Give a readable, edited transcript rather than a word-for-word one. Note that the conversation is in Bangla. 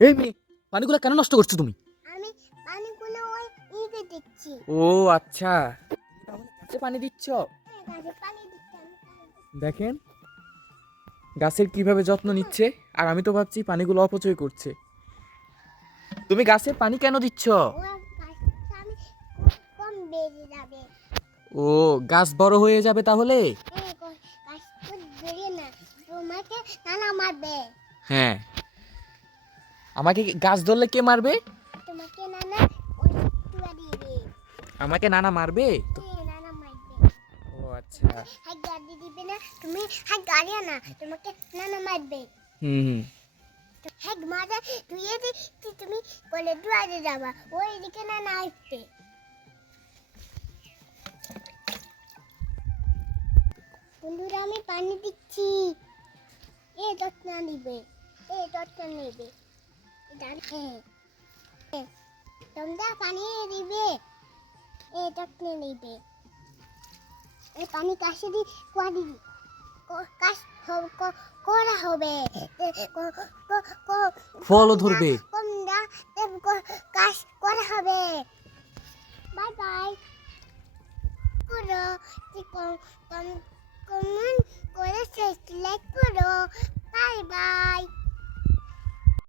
এই মেয়ে, পানিগুলো কেন নষ্ট করছো তুমি? আমি পানিগুলো ওই ইতে দিচ্ছি। ও আচ্ছা, তাহলে গাছে পানি দিচ্ছ? গাছে পানি দিচ্ছি আমি। দেখেন গাছের কিভাবে যত্ন নিচ্ছে, আর আমি তো ভাবছি পানিগুলো অপচয় করছে। তুমি গাছে পানি কেন দিচ্ছ? ও গাছটা আমি কম বেড়ে যাবে। ও, গাছ বড় হয়ে যাবে তাহলে? গাছ তো বেরিয়ে না, তোমাকে নানা মারবে। হ্যাঁ, আমাকে গাছ ধরলে কে মারবে? তোমাকে নানা ওই তুলা দিবে। আমাকে নানা মারবে তো? নানা মারবে। ও আচ্ছা। হ্যাঁ গাড়ি দিবে না তুমি, হ্যাঁ গাড়ি না তোমাকে নানা মারবে। হুম হুম। হ্যাঁ মারা তুই তুমি বলে দুয়ারে যাবা, ওই দিকে নানা আসবে। বন্ধুরা আমি পানি দিচ্ছি, এ যত্ন নিবে, এ যত্ন নেবে। তোমরা পানি দিবে, এ যত্ন নিবে। এই পানি কাশে দি কোয়াদি কাশ করা হবে। ফলও ধরবে। তোমরা কাশ করা হবে। Bye bye. করো কমেন্ট করে লাইক করো। Bye bye.